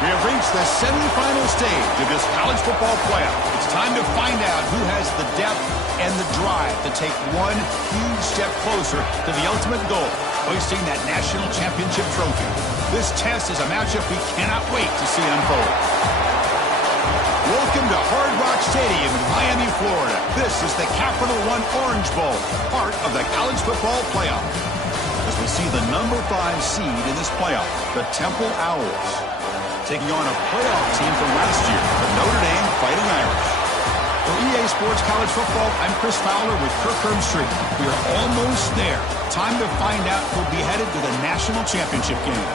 We have reached the semifinal stage of this college football playoff. It's time to find out who has the depth and the drive to take one huge step closer to the ultimate goal, hoisting that national championship trophy. This test is a matchup we cannot wait to see unfold. Welcome to Hard Rock Stadium in Miami, Florida. This is the Capital One Orange Bowl, part of the college football playoff. As we see the number 5 seed in this playoff, the Temple Owls, taking on a playoff team from last year, the Notre Dame Fighting Irish. For EA Sports College Football, I'm Chris Fowler with Kirk Herbstreit. We are almost there. Time to find out who'll be headed to the national championship game.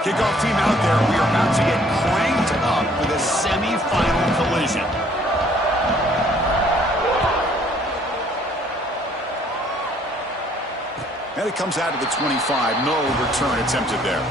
Kickoff team out there. We are about to get cranked up for the semifinal collision. And it comes out of the 25. No return attempted there.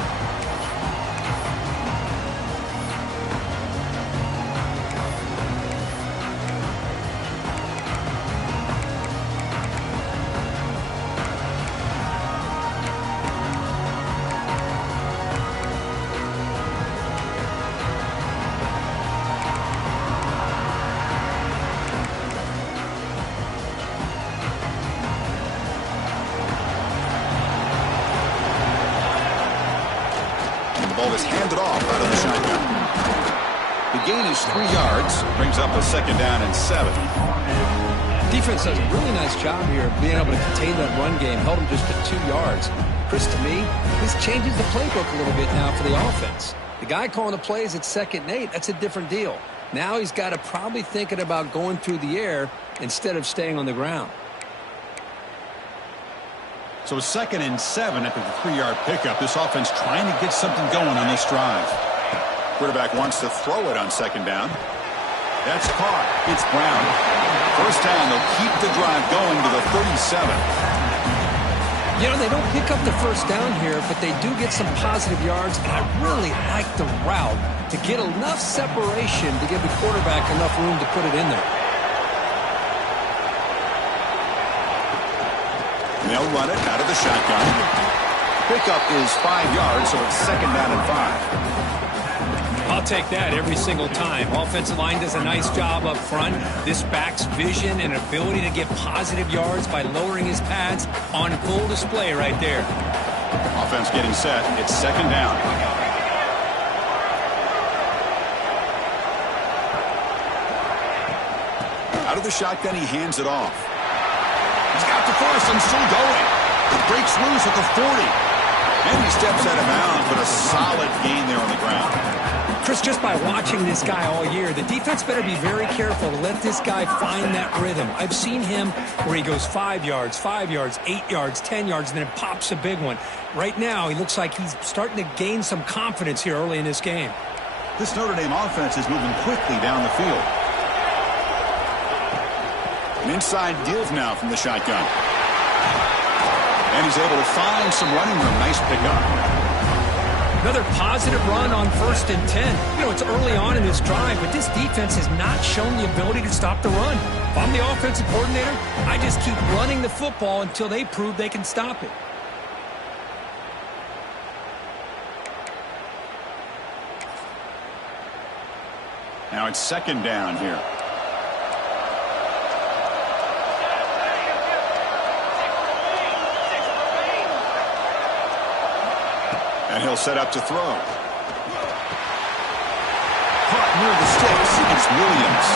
Ball is handed off out of the shotgun. The gain is 3 yards, brings up a 2nd down and 7. Defense does a really nice job here of being able to contain that run game, held them just at 2 yards. Chris, to me, this changes the playbook a little bit now for the offense. The guy calling the plays at 2nd and 8, that's a different deal. Now he's got to probably thinking about going through the air instead of staying on the ground. So a 2nd and 7 after the 3-yard pickup. This offense trying to get something going on this drive. Quarterback wants to throw it on 2nd down. That's caught. It's Brown. 1st down. They'll keep the drive going to the 37. You know, they don't pick up the 1st down here, but they do get some positive yards, and I really like the route to get enough separation to give the quarterback enough room to put it in there. They'll run it out of the shotgun. Pickup is 5 yards, so it's 2nd down and 5. I'll take that every single time. Offensive line does a nice job up front. This back's vision and ability to get positive yards by lowering his pads on full display right there. Offense getting set. It's 2nd down. Out of the shotgun, he hands it off. He's got the 1st and still going. It breaks loose at the 40. And he steps out of bounds, but a solid gain there on the ground. Chris, just by watching this guy all year, the defense better be very careful to let this guy find that rhythm. I've seen him where he goes 5 yards, 8 yards, 10 yards, and then it pops a big one. Right now, he looks like he's starting to gain some confidence here early in this game. This Notre Dame offense is moving quickly down the field. An inside deals now from the shotgun. And he's able to find some running room. Nice pickup. Another positive run on 1st and 10. You know, it's early on in this drive, but this defense has not shown the ability to stop the run. If I'm the offensive coordinator, I just keep running the football until they prove they can stop it. Now it's 2nd down here. And he'll set up to throw. Caught near the sticks. It's Williams.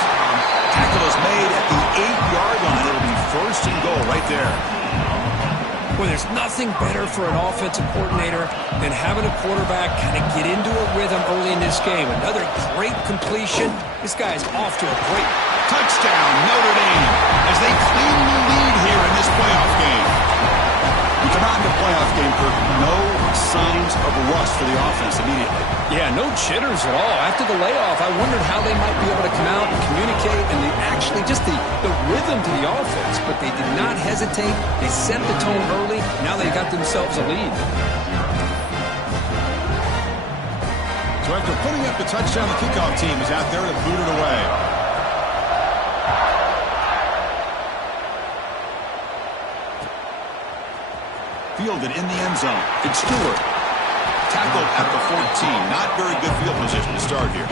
Tackle is made at the 8-yard line. It'll be 1st and goal right there. Well, there's nothing better for an offensive coordinator than having a quarterback kind of get into a rhythm early in this game. Another great completion. This guy is off to a great touchdown, Notre Dame, as they claim the lead here in this playoff game. We come out in the playoff game for no signs of rust for the offense immediately. Yeah, no jitters at all. After the layoff, I wondered how they might be able to come out and communicate and just the rhythm to the offense. But they did not hesitate. They set the tone early. Now they got themselves a lead. So after putting up the touchdown, the kickoff team is out there to boot it away. Fielded in the end zone. It's Stewart. Tackled at the 14. Not very good field position to start here.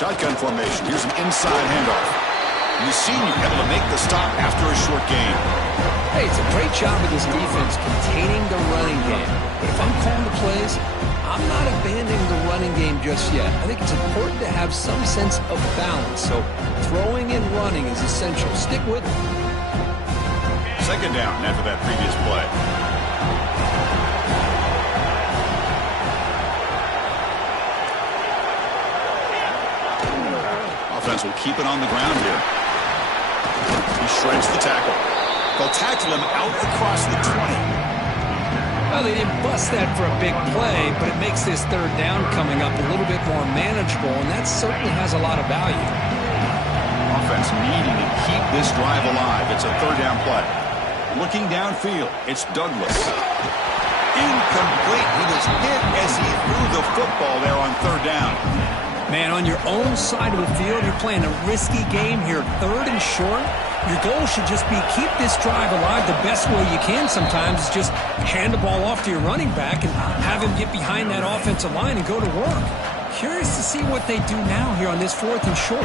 Shotgun formation. Here's an inside handoff. And the senior able to make the stop after a short gain. Hey, it's a great job of this defense containing the running game. But if I'm calling the plays, I'm not abandoning the running game just yet. I think it's important to have some sense of balance. So throwing and running is essential. Stick with it. Second down after that previous play. Offense will keep it on the ground here. He shreds the tackle. They'll tackle him out across the 20. Well, they didn't bust that for a big play, but it makes this third down coming up a little bit more manageable, and that certainly has a lot of value. Offense needing to keep this drive alive. It's a third down play. Looking downfield, it's Douglas. Incomplete. He was hit as he threw the football there on third down. Man, on your own side of the field, you're playing a risky game here. Third and short, your goal should just be keep this drive alive the best way you can sometimes. Is just hand the ball off to your running back and have him get behind that offensive line and go to work. Curious to see what they do now here on this fourth and short.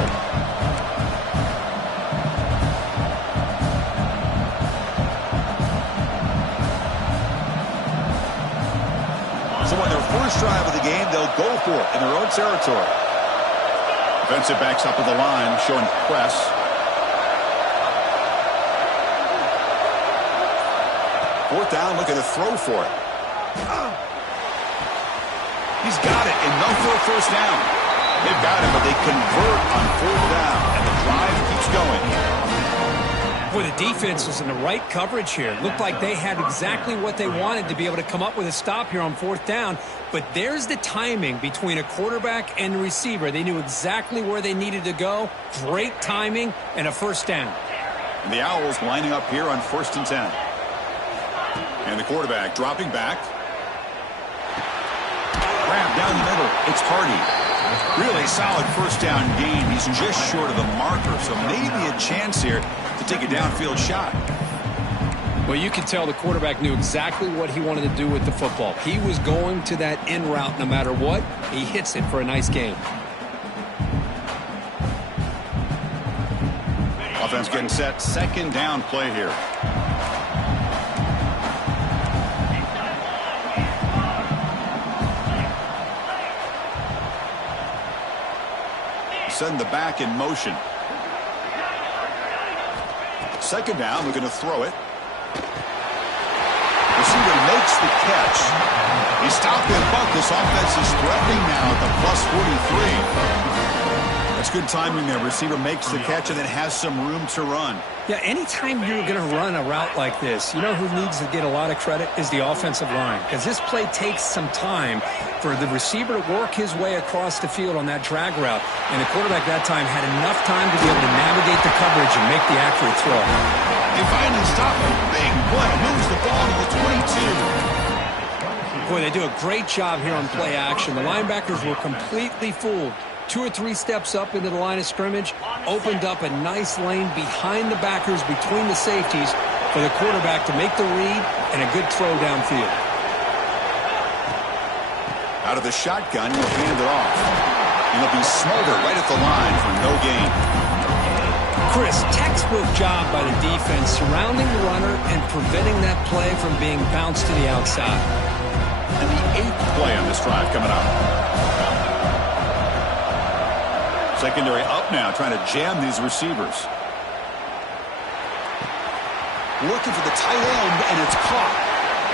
So on their first drive of the game, they'll go for it in their own territory. Defensive backs up at the line, showing press. Fourth down, looking to throw for it. He's got it, enough for a first down. They've got it, but they convert on fourth down, and the drive keeps going. Boy, the defense was in the right coverage here. Looked like they had exactly what they wanted to be able to come up with a stop here on fourth down. But there's the timing between a quarterback and the receiver. They knew exactly where they needed to go. Great timing and a first down. And the Owls lining up here on 1st and 10. And the quarterback dropping back. Grab down the middle. It's Hardy. Really solid first down gain. He's just short of the marker, so maybe a chance here to take a downfield shot. Well, you can tell the quarterback knew exactly what he wanted to do with the football. He was going to that in route no matter what. He hits it for a nice gain. Offense getting set. Second down play here. Send the back in motion. Second down, we're going to throw it. Receiver makes the catch. He stopped and bumped. This offense is threatening now at the +43. That's good timing there. Receiver makes the catch and then has some room to run. Yeah, anytime you're going to run a route like this, you know who needs to get a lot of credit is the offensive line. Because this play takes some time for the receiver to work his way across the field on that drag route. And the quarterback that time had enough time to be able to navigate the coverage and make the accurate throw. They finally stop him. Big play. Moves the ball to the 22. Boy, they do a great job here on play action. The linebackers were completely fooled. 2 or 3 steps up into the line of scrimmage, opened up a nice lane behind the backers between the safeties for the quarterback to make the read and a good throw downfield. Out of the shotgun, he'll hand it off. And he'll be smothered right at the line for no gain. Chris, textbook job by the defense surrounding the runner and preventing that play from being bounced to the outside. And the 8th play on this drive coming up. Secondary up now, trying to jam these receivers. Looking for the tight end, and it's caught.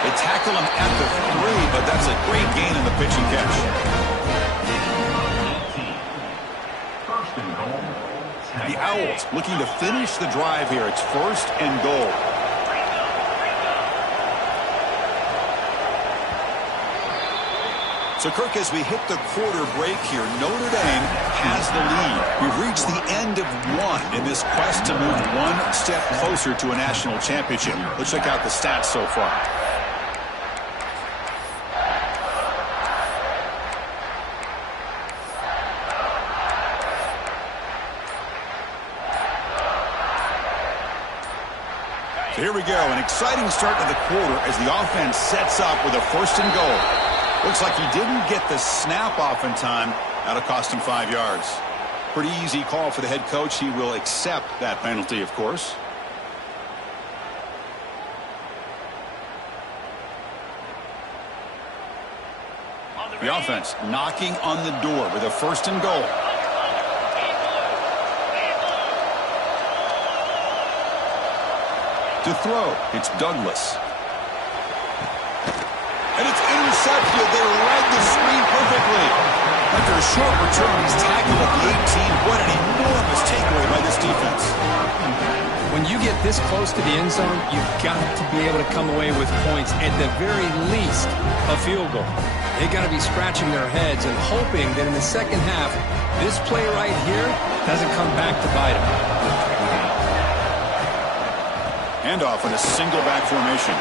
They tackle him at the 3, but that's a great gain in the pitch and catch. The Owls looking to finish the drive here. It's 1st and goal. So, Kirk, as we hit the quarter break here, Notre Dame has the lead. We've reached the end of one in this quest to move one step closer to a national championship. Let's check out the stats so far. So here we go, an exciting start to the quarter as the offense sets up with a 1st and goal. Looks like he didn't get the snap off in time. That'll cost him 5 yards. Pretty easy call for the head coach. He will accept that penalty, of course. The offense knocking on the door with a 1st and goal. To throw, it's Douglas. And it's intercepted. They read the screen perfectly. After a short return, he's tackled at the 18. What an enormous takeaway by this defense. When you get this close to the end zone, you've got to be able to come away with points, at the very least, a field goal. They've got to be scratching their heads and hoping that in the second half, this play right here doesn't come back to bite them. Handoff in a single back formation.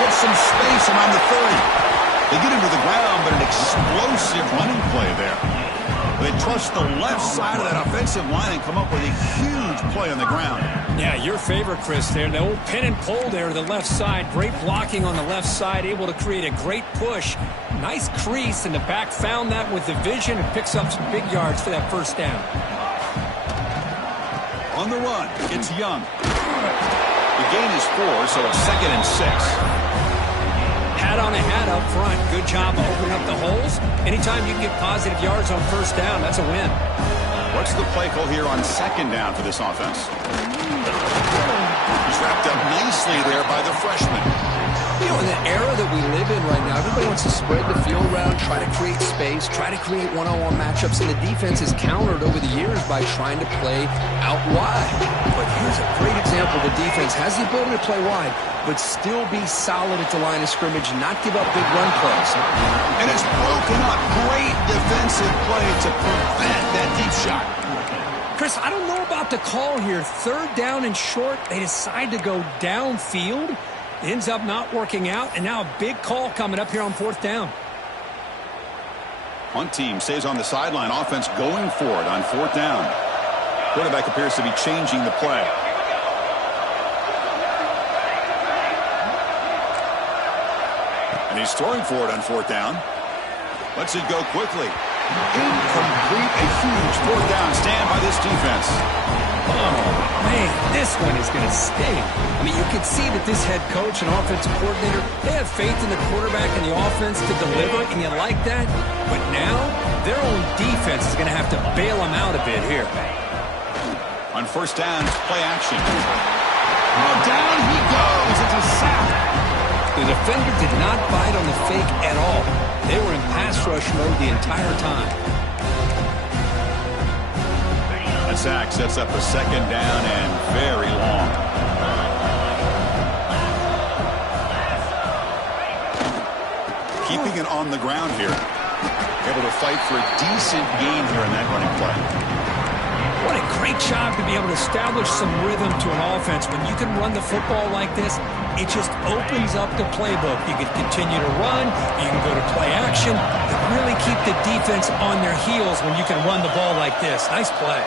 Put some space around the 30. They get him to the ground, but an explosive running play there. They trust the left side of that offensive line and come up with a huge play on the ground. Yeah, your favorite, Chris, there. The old pin and pull there to the left side. Great blocking on the left side, able to create a great push. Nice crease, and the back found that with the vision and picks up some big yards for that 1st down. On the run, it's Young. The gain is 4, so it's 2nd and 6. Hat on a hat up front. Good job of opening up the holes. Anytime you can get positive yards on 1st down, that's a win. What's the play call here on 2nd down for this offense? He's wrapped up nicely there by the freshman. You know, in the era that we live in right now, everybody wants to spread the field around, try to create space, try to create one-on-one matchups, and the defense is countered over the years by trying to play out wide. But here's a great example. The defense has the ability to play wide, but still be solid at the line of scrimmage and not give up big run plays. And it's broken up. Great defensive play to prevent that deep shot. Chris, I don't know about the call here. 3rd down and short. They decide to go downfield. Ends up not working out, and now a big call coming up here on 4th down. One team stays on the sideline. Offense going for it on 4th down. Quarterback appears to be changing the play. And he's throwing for it on 4th down. Lets it go quickly. Incomplete. A huge 4th down stand by this defense. Oh, man, this one is going to sting. I mean, you can see that this head coach and offensive coordinator, they have faith in the quarterback and the offense to deliver, and you like that. But now, their own defense is going to have to bail them out a bit here. On 1st down, it's play action. Well, down he goes. It's a sack. The defender did not bite on the fake at all. They were in pass rush mode the entire time. A sack sets up a 2nd down and very long. Keeping it on the ground here. Able to fight for a decent gain here in that running play. What a great job to be able to establish some rhythm to an offense. When you can run the football like this, it just opens up the playbook. You can continue to run. You can go to play action. You really keep the defense on their heels when you can run the ball like this. Nice play.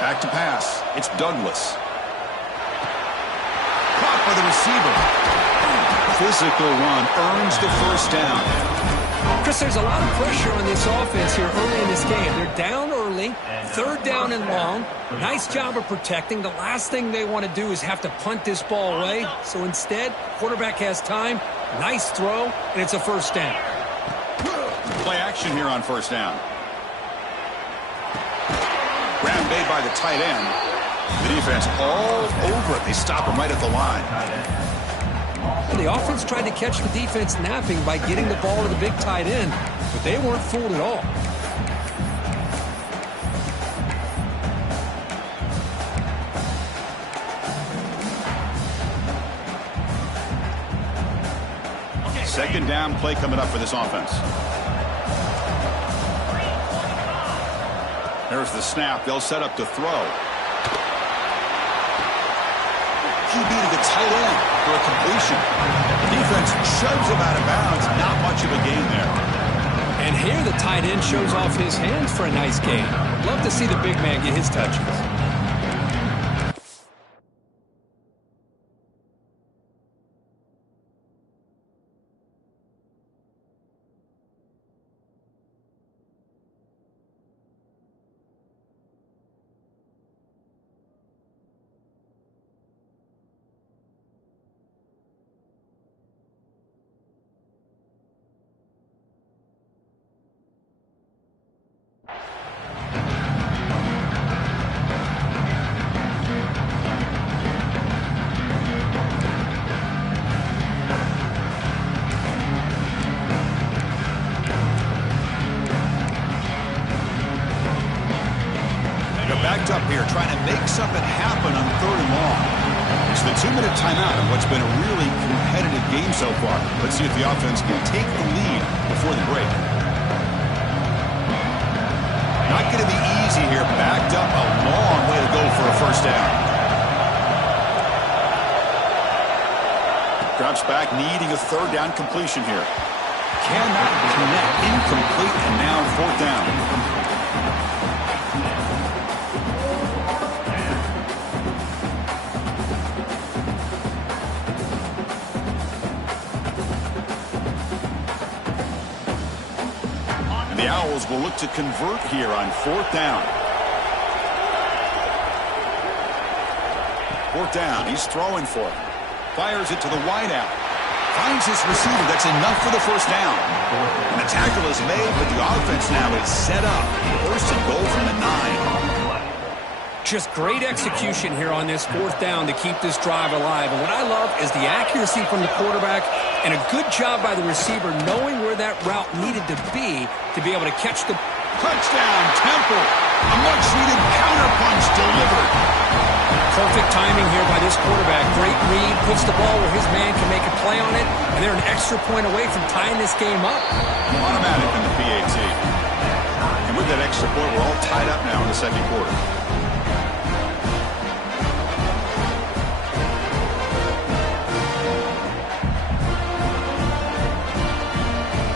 Back to pass. It's Douglas. Caught by the receiver. Physical run earns the 1st down. Chris, there's a lot of pressure on this offense here early in this game. They're down early, third down and long. Nice job of protecting. The last thing they want to do is have to punt this ball away. So instead, quarterback has time, nice throw, and it's a first down. Play action here on first down. Grab made by the tight end. The defense all over it. They stop him right at the line. The offense tried to catch the defense napping by getting the ball to the big tight end, but they weren't fooled at all. Second down play coming up for this offense. There's the snap. They'll set up to throw. QB to the tight end for a completion. The defense shoves him out of bounds. Not much of a gain there. And here the tight end shows off his hands for a nice gain. Love to see the big man get his touches. Backed up here, trying to make something happen on third and long. It's the 2-minute timeout in what's been a really competitive game so far. Let's see if the offense can take the lead before the break. Not going to be easy here. Backed up, a long way to go for a first down. Drops back, needing a third down completion here. Cannot connect, incomplete, and now fourth down. The Owls will look to convert here on fourth down. Fourth down, he's throwing for it. Fires it to the wideout. Finds his receiver. That's enough for the first down. And the tackle is made, but the offense now is set up. First and goal from the 9. Just great execution here on this fourth down to keep this drive alive. And what I love is the accuracy from the quarterback and a good job by the receiver knowing where that route needed to be able to catch the... Touchdown, Temple. A much-needed counterpunch delivered. Perfect timing here by this quarterback. Great read, puts the ball where his man can make a play on it, and they're an extra point away from tying this game up. Automatic in the PAT. And with that extra point, we're all tied up now in the second quarter.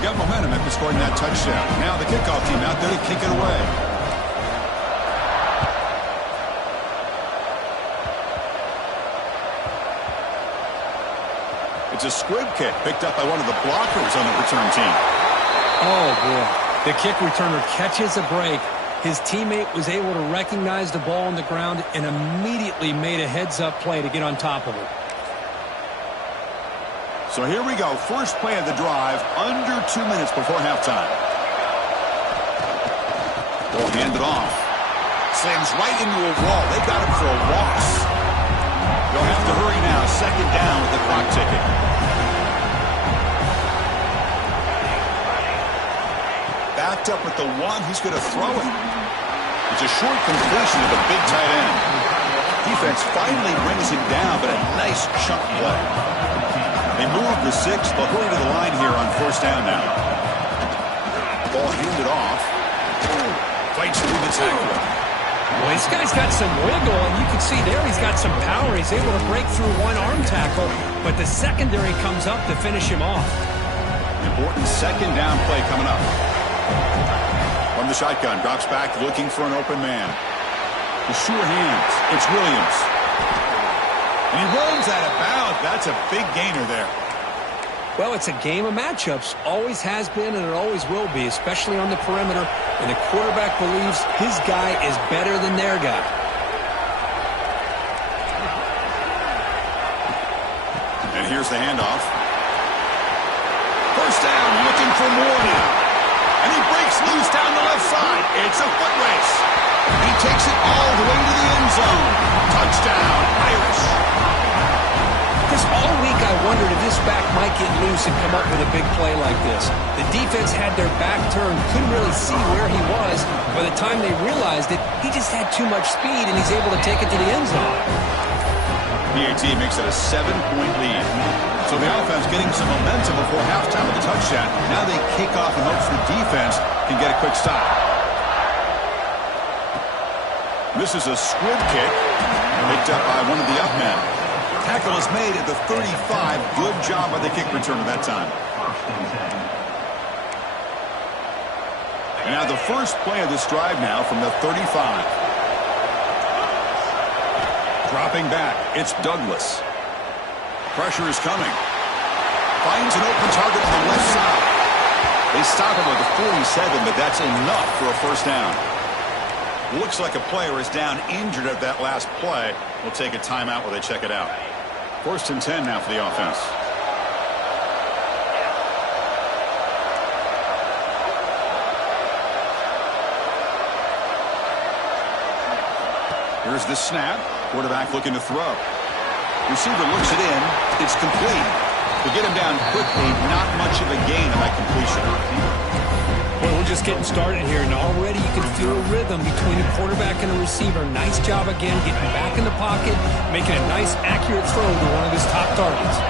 Got momentum after scoring that touchdown. Now the kickoff team out there to kick it away. It's a squib kick picked up by one of the blockers on the return team. Oh, boy. The kick returner catches a break. His teammate was able to recognize the ball on the ground and immediately made a heads-up play to get on top of it. So here we go. First play of the drive, under 2 minutes before halftime. Ball handed off. Slams right into a wall. They've got him for a loss. They'll have to hurry now. Second down with the clock ticking. Backed up at the 1. He's going to throw it. It's a short completion to the big tight end. Defense finally brings him down, but a nice chunk play. They move the 6. They'll hurry to the line here on first down now. Ball handed off. Fights through the tackle. Well, this guy's got some wiggle, and you can see there he's got some power. He's able to break through one arm tackle, but the secondary comes up to finish him off. Important second down play coming up. From the shotgun, drops back looking for an open man. The sure hands. It's Williams. And he runs out of bounds. That's a big gainer there. Well, it's a game of matchups. Always has been and it always will be, especially on the perimeter. And the quarterback believes his guy is better than their guy. And here's the handoff. First down, looking for more now. And he breaks loose down the left side. It's a foot race. He takes it all the way to the end zone. Touchdown, Irish. Chris, all week I wondered if this back might get loose and come up with a big play like this. The defense had their back turned, couldn't really see where he was. By the time they realized it, he just had too much speed, and he's able to take it to the end zone. PAT makes it a 7-point lead. So the offense getting some momentum before halftime with the touchdown. Now they kick off in hopes the defense can get a quick stop. This is a squib kick, picked up by one of the up men. Tackle is made at the 35. Good job by the kick returner that time. And now the first play of this drive now from the 35. Dropping back, it's Douglas. Pressure is coming. Finds an open target on the left side. They stop him at the 47, but that's enough for a first down. Looks like a player is down injured at that last play. We'll take a timeout while they check it out. 1st and 10 now for the offense. Here's the snap. Quarterback looking to throw. Receiver looks it in. It's complete. To get him down quickly, not much of a gain on that completion. Well, we're just getting started here, and already you can feel a rhythm between the quarterback and the receiver. Nice job again getting back in the pocket, making a nice, accurate throw to one of his top targets.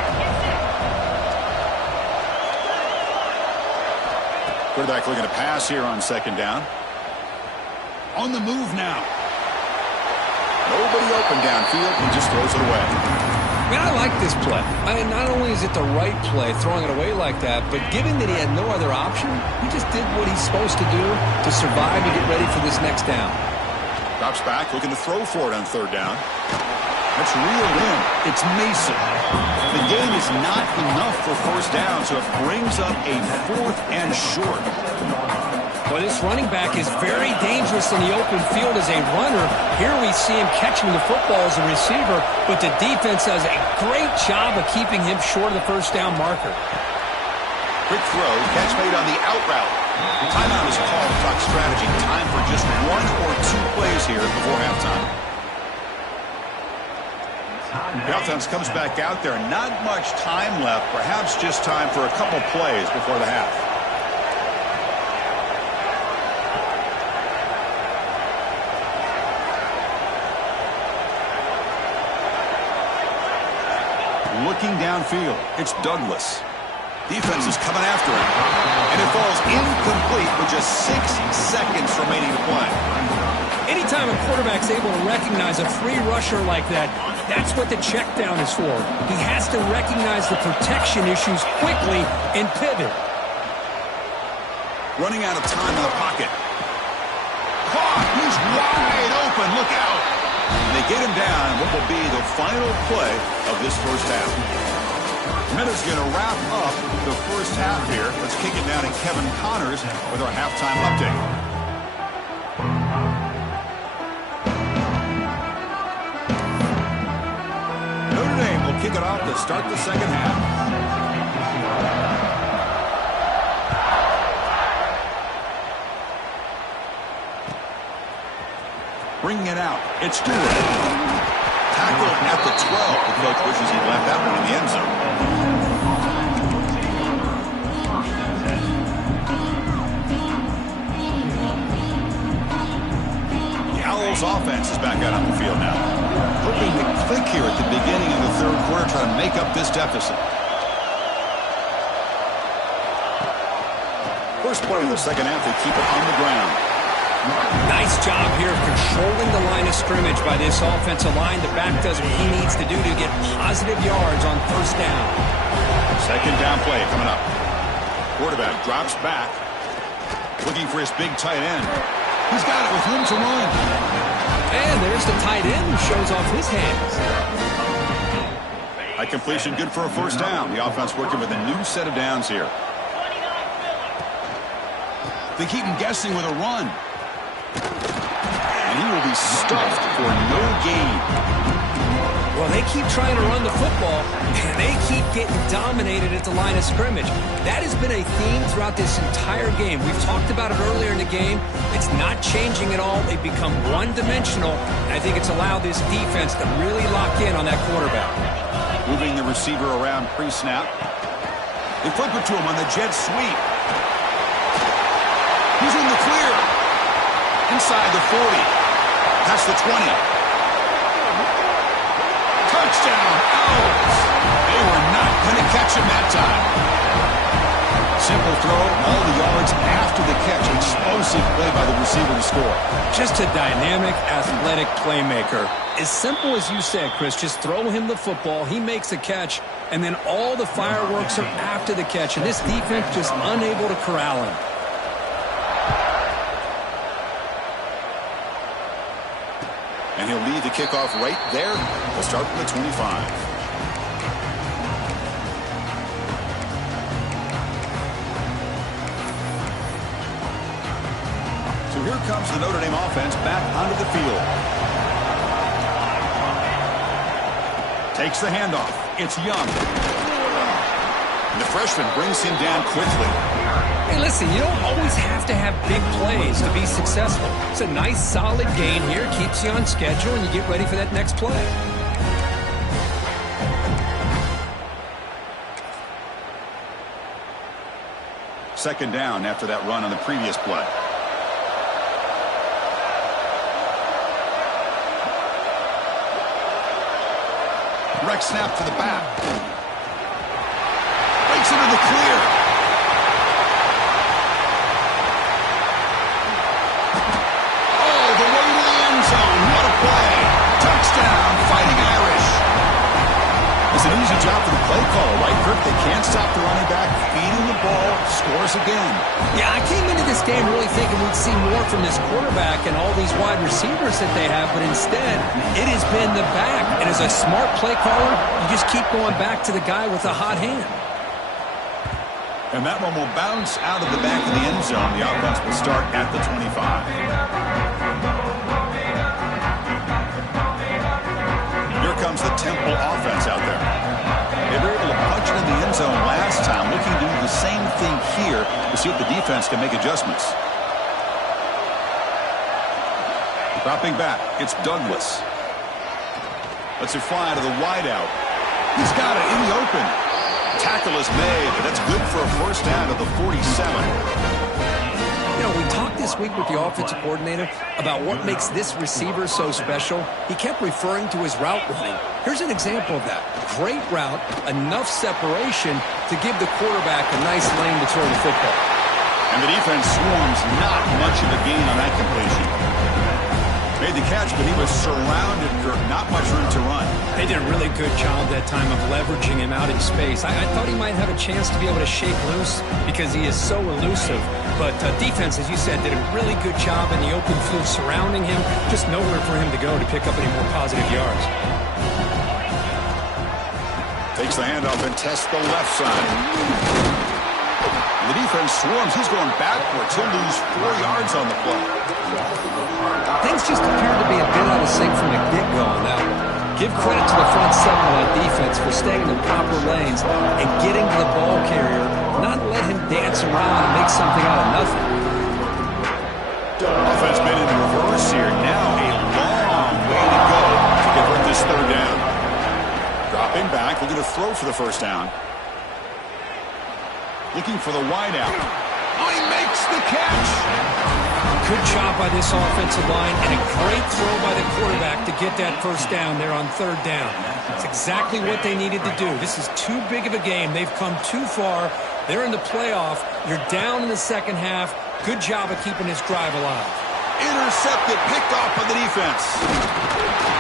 Quarterback looking to pass here on 2nd down. On the move now. Nobody open downfield. He just throws it away. Man, I like this play. Not only is it the right play, throwing it away like that, but given that he had no other option, he just did what he's supposed to do to survive and get ready for this next down. Drops back, looking to throw for it on 3rd down. That's reeled in. It's Mason. The gain is not enough for 1st down, so it brings up a 4th and short. Well, this running back is very dangerous in the open field as a runner. Here we see him catching the football as a receiver, but the defense does a great job of keeping him short of the 1st down marker. Quick throw, catch made on the out route. Timeout is called to talk strategy. Time for just 1 or 2 plays here before halftime. The offense comes back out there. Not much time left. Perhaps just time for a couple plays before the half. Looking downfield, it's Douglas. Defense is coming after him. And it falls incomplete with just 6 seconds remaining to play. Anytime a quarterback's able to recognize a free rusher like that, that's what the check down is for. He has to recognize the protection issues quickly and pivot. Running out of time in the pocket. Caught! He's wide open. Look out! And they get him down in what will be the final play of this 1st half. Minutes going to wrap up the 1st half here. Let's kick it down to Kevin Connors with our halftime update. Notre Dame will kick it off to start the 2nd half. Bringing it out. It's Stewart. Tackled at the 12. The coach wishes he'd left that one in the end zone. The Owls offense is back out on the field now. Hoping to click here at the beginning of the 3rd quarter, try to make up this deficit. First play of the 2nd half, they keep it on the ground. Nice job here of controlling the line of scrimmage by this offensive line. The back does what he needs to do to get positive yards on 1st down. 2nd down play coming up. Quarterback drops back. Looking for his big tight end. He's got it with room to run. And there's the tight end who shows off his hands. A completion good for a first down. The offense working with a new set of downs here. They keep him guessing with a run. And he will be stuffed for no gain. Well, they keep trying to run the football, and they keep getting dominated at the line of scrimmage. That has been a theme throughout this entire game. We've talked about it earlier in the game. It's not changing at all. They've become one-dimensional, and I think it's allowed this defense to really lock in on that quarterback. Moving the receiver around pre-snap. They flip it to him on the jet sweep. He's in the clear. Inside the 40. That's the 20. Touchdown, Owls. They were not going to catch him that time. Simple throw, all the yards after the catch. Explosive play by the receiver to score. Just a dynamic, athletic playmaker. As simple as you said, Chris, just throw him the football, he makes a catch, and then all the fireworks are after the catch, and this defense just unable to corral him. And he'll lead the kickoff right there. We'll start from the 25. So here comes the Notre Dame offense back onto the field. Takes the handoff. It's Young. And the freshman brings him down quickly. Hey, listen, you don't always have to have big plays to be successful. It's a nice, solid gain here. Keeps you on schedule, and you get ready for that next play. Second down after that run on the previous play. Direct snap to the back. Breaks into the clear. What a play. Touchdown, Fighting Irish. It's an easy job for the play caller, right, Kirk? They can't stop the running back, feeding the ball, scores again. Yeah, I came into this game really thinking we'd see more from this quarterback and all these wide receivers that they have, but instead, it has been the back. And as a smart play caller, you just keep going back to the guy with the hot hand. And that one will bounce out of the back of the end zone. The offense will start at the 25. Comes the Temple offense out there. They were able to punch it in the end zone last time, looking to do the same thing here to see if the defense can make adjustments. Dropping back, it's Douglas. Lets it fly to the wideout. He's got it in the open. Tackle is made, but that's good for a first down to the 47. You know, we talked this week with the offensive coordinator about what makes this receiver so special. He kept referring to his route running. Here's an example of that. Great route, enough separation to give the quarterback a nice lane to throw the football. And the defense swarms, not much of a gain on that completion. Made the catch, but he was surrounded, Kirk. Not much room to run. They did a really good job that time of leveraging him out in space. I thought he might have a chance to be able to shake loose because he is so elusive. But defense, as you said, did a really good job in the open field surrounding him. Just nowhere for him to go to pick up any more positive yards. Takes the handoff and tests the left side. The defense swarms. He's going backwards. He'll lose 4 yards on the play. Things just appear to be a bit out of sync from the get-go on that one. Give credit to the front seven on defense for staying in the proper lanes and getting to the ball carrier, not let him dance around and make something out of nothing. Offense been in reverse here. Now a long way to go to convert this third down. Dropping back, looking to throw for the first down. Looking for the wideout. Oh, he makes the catch. Good job by this offensive line and a great throw by the quarterback to get that first down there on third down. It's exactly what they needed to do. This is too big of a game. They've come too far. They're in the playoff. You're down in the second half. Good job of keeping this drive alive. Intercepted, picked off by the defense.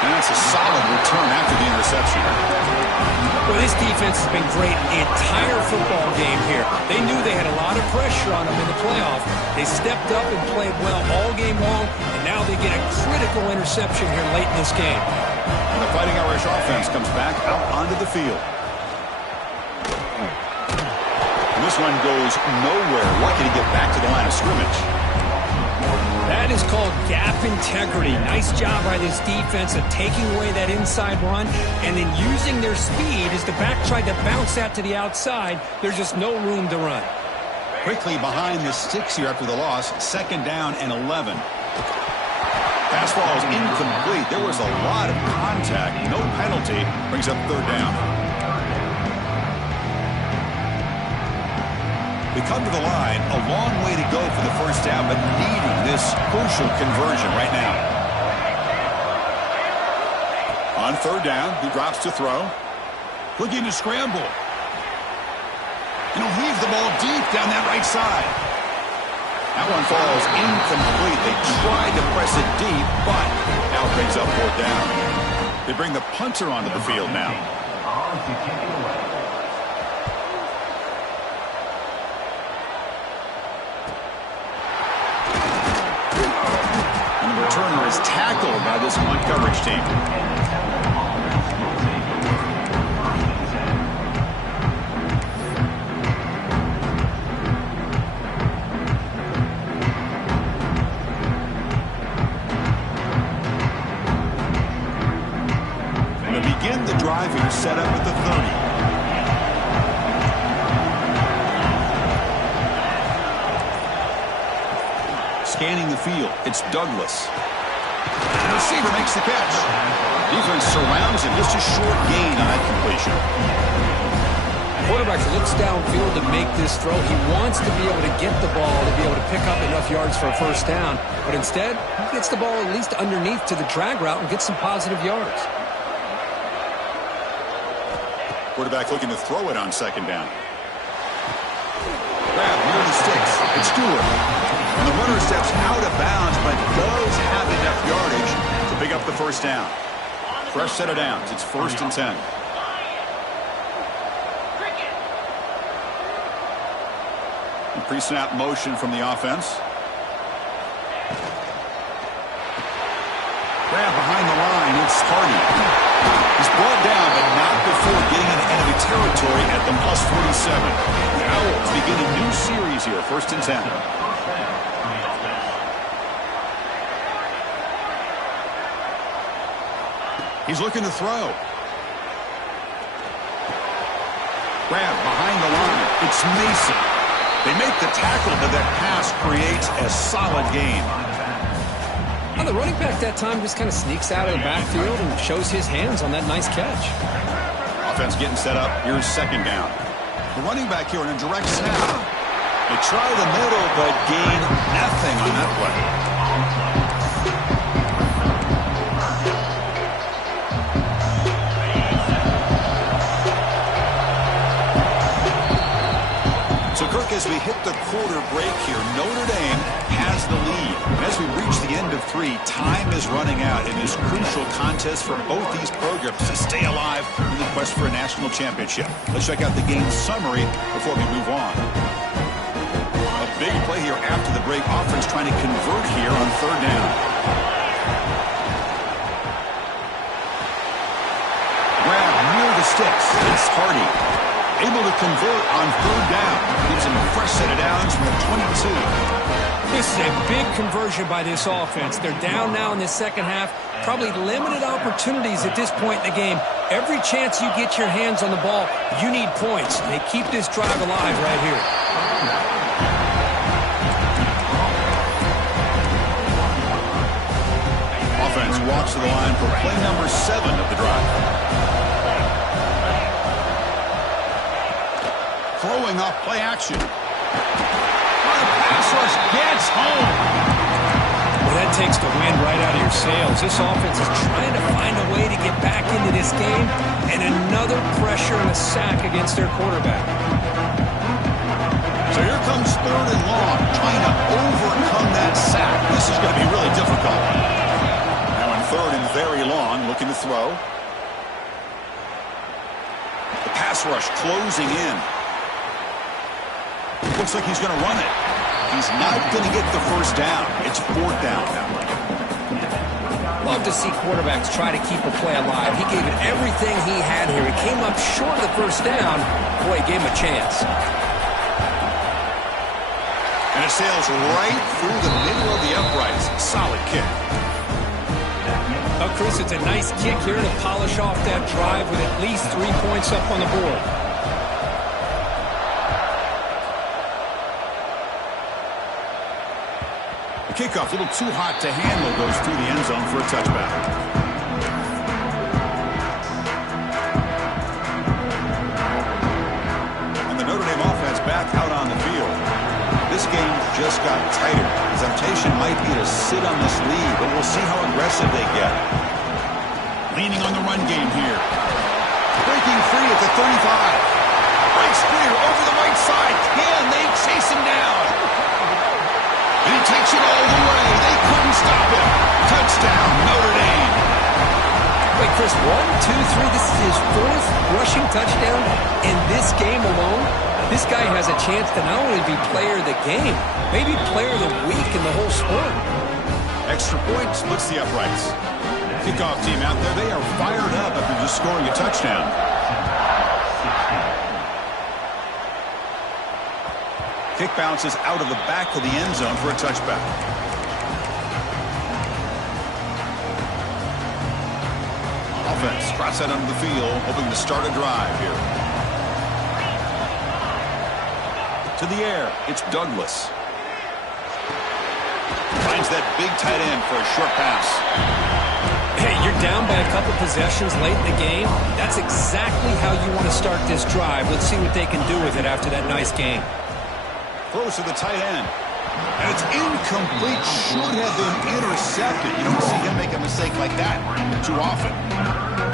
And that's a solid return after the interception. Well, this defense has been great the entire football game here. They knew they had a lot of pressure on them in the playoff. They stepped up and played well all game long, and now they get a critical interception here late in this game. And the Fighting Irish offense comes back out onto the field. And this one goes nowhere. Lucky to get back to the line of scrimmage. That is called gap integrity. Nice job by this defense of taking away that inside run and then using their speed as the back tried to bounce that to the outside. There's just no room to run. Quickly behind the sticks here after the loss. 2nd down and 11. Pass ball is incomplete. There was a lot of contact. No penalty. Brings up 3rd down. We come to the line. A long way to go for the 1st down, but needing this crucial conversion right now. On 3rd down, he drops to throw. Looking to scramble. And he'll leave the ball deep down that right side. That one falls incomplete. They tried to press it deep, but now it brings up 4th down. They bring the punter onto the field now. And the returner is tackled by this punt coverage team. Begin the drive here, set up at the 30. Scanning the field, it's Douglas. The receiver makes the catch. Defense surrounds him, just a short gain on that completion. Quarterback looks downfield to make this throw. He wants to be able to get the ball to be able to pick up enough yards for a 1st down, but instead, he gets the ball at least underneath to the drag route and gets some positive yards. Quarterback looking to throw it on 2nd down. Grab near the sticks. It's Stewart. And the runner steps out of bounds, but does have enough yardage to pick up the 1st down. Fresh set of downs. It's 1st and 10. And pre-snap motion from the offense. Grab behind the line. It's Hardy. He's brought down, but not before getting into enemy territory at the +47. The Owls begin a new series here, 1st and 10. He's looking to throw. Grab behind the line. It's Mason. They make the tackle, but that pass creates a solid gain. Well, the running back that time just kind of sneaks out of the backfield and shows his hands on that nice catch. Offense getting set up. Here's 2nd down. The running back here in a direct snap. They try the middle, but gain nothing on that play. So, Kirk, as we hit the quarter break here, Notre Dame has the lead. And as we reach the end of 3, time is running out in this crucial contest for both these programs to stay alive in the quest for a national championship. Let's check out the game summary before we move on. A big play here after the break. Offense trying to convert here on 3rd down. Grab near the sticks. It's Hardy. Able to convert on 3rd down. Gives him a fresh set of downs from the 22. This is a big conversion by this offense. They're down now in the 2nd half. Probably limited opportunities at this point in the game. Every chance you get your hands on the ball, you need points. They keep this drive alive right here. Offense walks to the line for play number 7 of the drive. Throwing off play action. The pass rush gets home. Well, that takes the wind right out of your sails. This offense is trying to find a way to get back into this game, and another pressure and a sack against their quarterback. So here comes 3rd and long, trying to overcome that sack. This is going to be really difficult. Now in 3rd and very long, looking to throw. The pass rush closing in. Looks like he's going to run it. He's not going to get the 1st down. It's 4th down now. love to see quarterbacks try to keep a play alive. He gave it everything he had here. He came up short of the first down. Boy, he gave him a chance. And it sails right through the middle of the uprights. Solid kick. Oh, Chris, it's a nice kick here to polish off that drive with at least 3 points up on the board. The kickoff, a little too hot to handle, goes through the end zone for a touchback. And the Notre Dame offense back out on the field. This game just got tighter. The temptation might be to sit on this lead, but we'll see how aggressive they get. Leaning on the run game here. Breaking free at the 35. Breaks clear over the right side. Can they chase him down? And he takes it all the way. They couldn't stop him. Touchdown, Notre Dame. Wait, Chris, 1, 2, 3. This is his 4th rushing touchdown in this game alone. This guy has a chance to not only be player of the game, maybe player of the week in the whole sport. Extra point splits the uprights. Kickoff team out there, they are fired up after just scoring a touchdown. Kick bounces out of the back of the end zone for a touchback. Offense trots that onto the field, hoping to start a drive here. To the air, it's Douglas. Finds that big tight end for a short pass. Hey, you're down by a couple possessions late in the game. That's exactly how you want to start this drive. Let's see what they can do with it after that nice game. Throws to the tight end. And it's incomplete. Should have been intercepted. You don't see him make a mistake like that too often.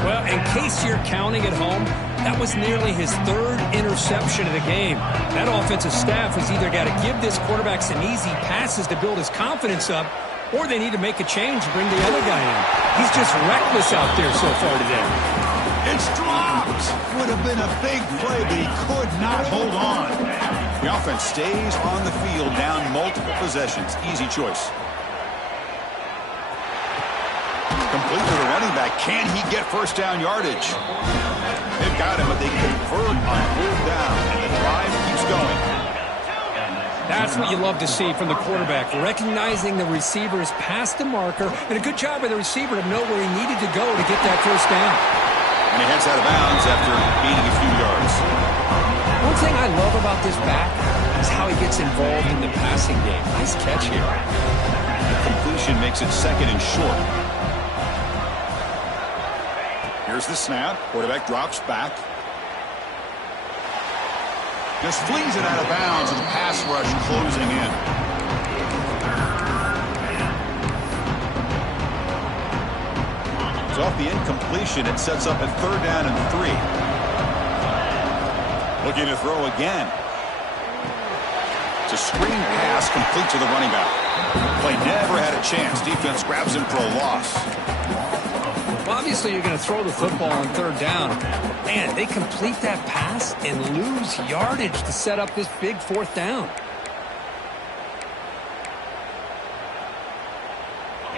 Well, in case you're counting at home, that was nearly his 3rd interception of the game. That offensive staff has either got to give this quarterback some easy passes to build his confidence up, or they need to make a change and bring the other guy in. He's just reckless out there so far today. It's dropped. Would have been a big play, but he could not hold on. The offense stays on the field, down multiple possessions. Easy choice. Complete to the running back. Can he get first down yardage? They've got him, but they convert on 4th down, and the drive keeps going. That's what you love to see from the quarterback, recognizing the receiver's past the marker, and a good job by the receiver to know where he needed to go to get that first down. And he heads out of bounds after gaining a few yards. One thing I love about this back is how he gets involved in the passing game. Nice catch here. The completion makes it 2nd and short. Here's the snap. Quarterback drops back. Just flings it out of bounds with the pass rush closing in. So off the incompletion, it sets up at 3rd down and 3. Looking to throw again. It's a screen pass complete to the running back. Play never had a chance. Defense grabs him for a loss. Well, obviously, you're going to throw the football on 3rd down. Man, they complete that pass and lose yardage to set up this big 4th down.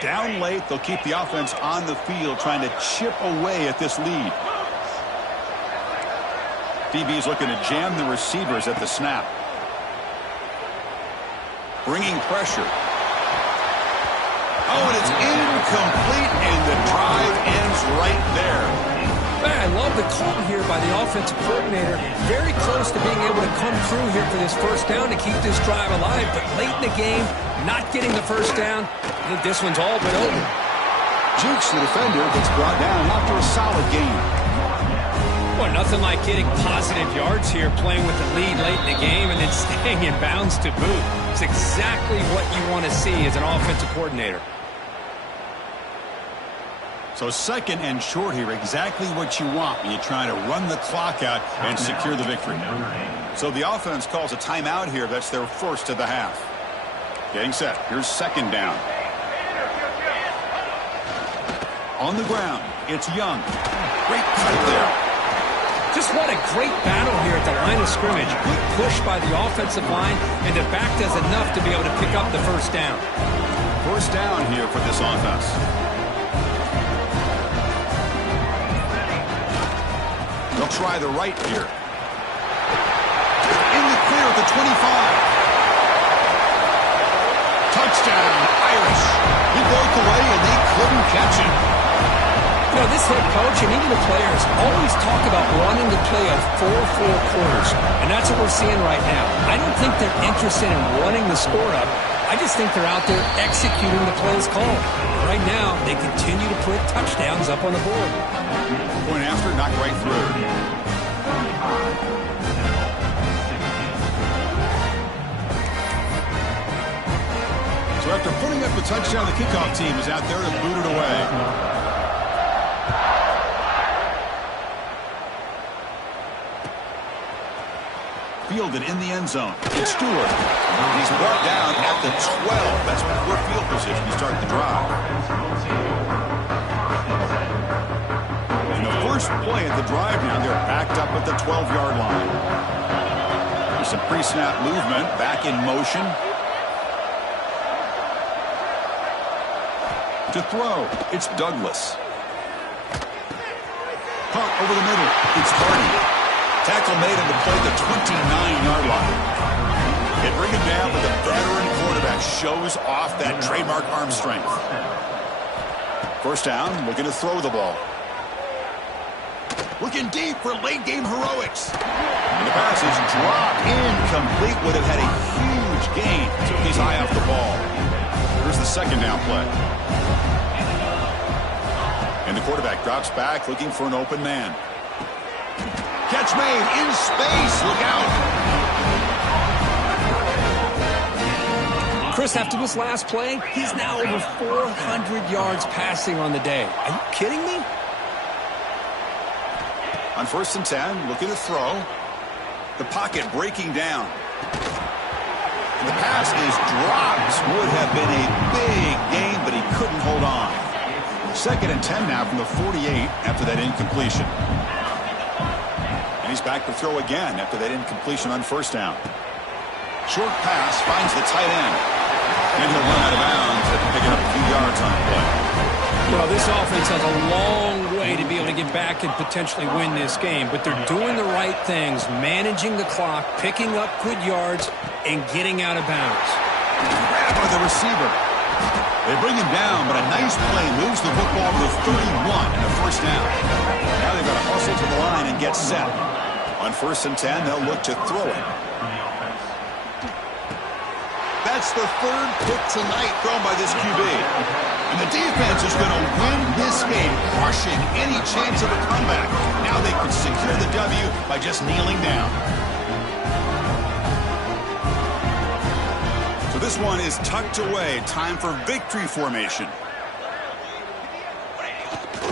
Down late, they'll keep the offense on the field, trying to chip away at this lead. DB's looking to jam the receivers at the snap. Bringing pressure. Oh, and it's incomplete, and the drive ends right there. Man, I love the call here by the offensive coordinator. Very close to being able to come through here for this first down to keep this drive alive, but late in the game, not getting the first down. I think this one's all but over. Jukes, the defender, gets brought down after a solid game. Well, nothing like getting positive yards here, playing with the lead late in the game and then staying in bounds to boot. It's exactly what you want to see as an offensive coordinator. So 2nd and short here, exactly what you want when you're trying to run the clock out and secure the victory. So the offense calls a timeout here. That's their 1st of the half. Getting set. Here's 2nd down. On the ground, it's Young. Great cut there. Just what a great battle here at the line of scrimmage. Good push by the offensive line, and the back does enough to be able to pick up the first down. First down here for this offense. They'll try the right here. In the clear at the 25. Touchdown, Irish. He broke away, and they couldn't catch him. You know, this head coach and even the players always talk about running the play of 4-4 quarters, and that's what we're seeing right now. I don't think they're interested in running the score up. I just think they're out there executing the plays called. Right now, they continue to put touchdowns up on the board. Point after, knocked right through. So after putting up the touchdown, the kickoff team is out there to boot it away. Fielded in the end zone. It's Stewart. He's brought down at the 12. That's poor field position to start the drive. And the first play at the drive now, they're backed up at the 12-yard line. There's some pre-snap movement. Back in motion. To throw. It's Douglas. Caught over the middle. It's Hardy. Tackle made him to play the 29-yard line. They bring him down, but the veteran quarterback shows off that trademark arm strength. First down, looking to throw the ball. Looking deep for late-game heroics. And the pass is dropped incomplete. Would have had a huge gain. Took his eye off the ball. Here's the second down play. And the quarterback drops back, looking for an open man. Catch made in space. Look out. Chris, after this last play, he's now over 400 yards passing on the day. Are you kidding me? On 1st and 10, looking to throw. The pocket breaking down. And the pass is dropped. Would have been a big gain, but he couldn't hold on. 2nd and 10 now from the 48 after that incompletion. And he's back to throw again after that incompletion on 1st down. Short pass finds the tight end. And he'll run out of bounds after picking up a few yards on the play. Well, this offense has a long way to be able to get back and potentially win this game, but they're doing the right things, managing the clock, picking up good yards, and getting out of bounds. Grab by the receiver. They bring him down, but a nice play moves the football to the 31 and a 1st down. Now they've got to hustle to the line and get set. On 1st and 10, they'll look to throw it. That's the 3rd pick tonight thrown by this QB. And the defense is going to win this game, crushing any chance of a comeback. Now they could secure the W by just kneeling down. So this one is tucked away. Time for victory formation.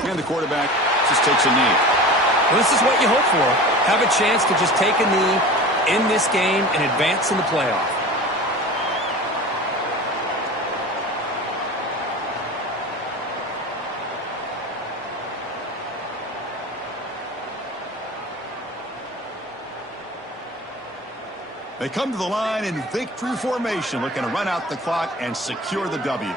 And the quarterback just takes a knee. Well, this is what you hope for. Have a chance to just take a knee in this game and advance in the playoff. They come to the line in victory formation, looking to run out the clock and secure the W.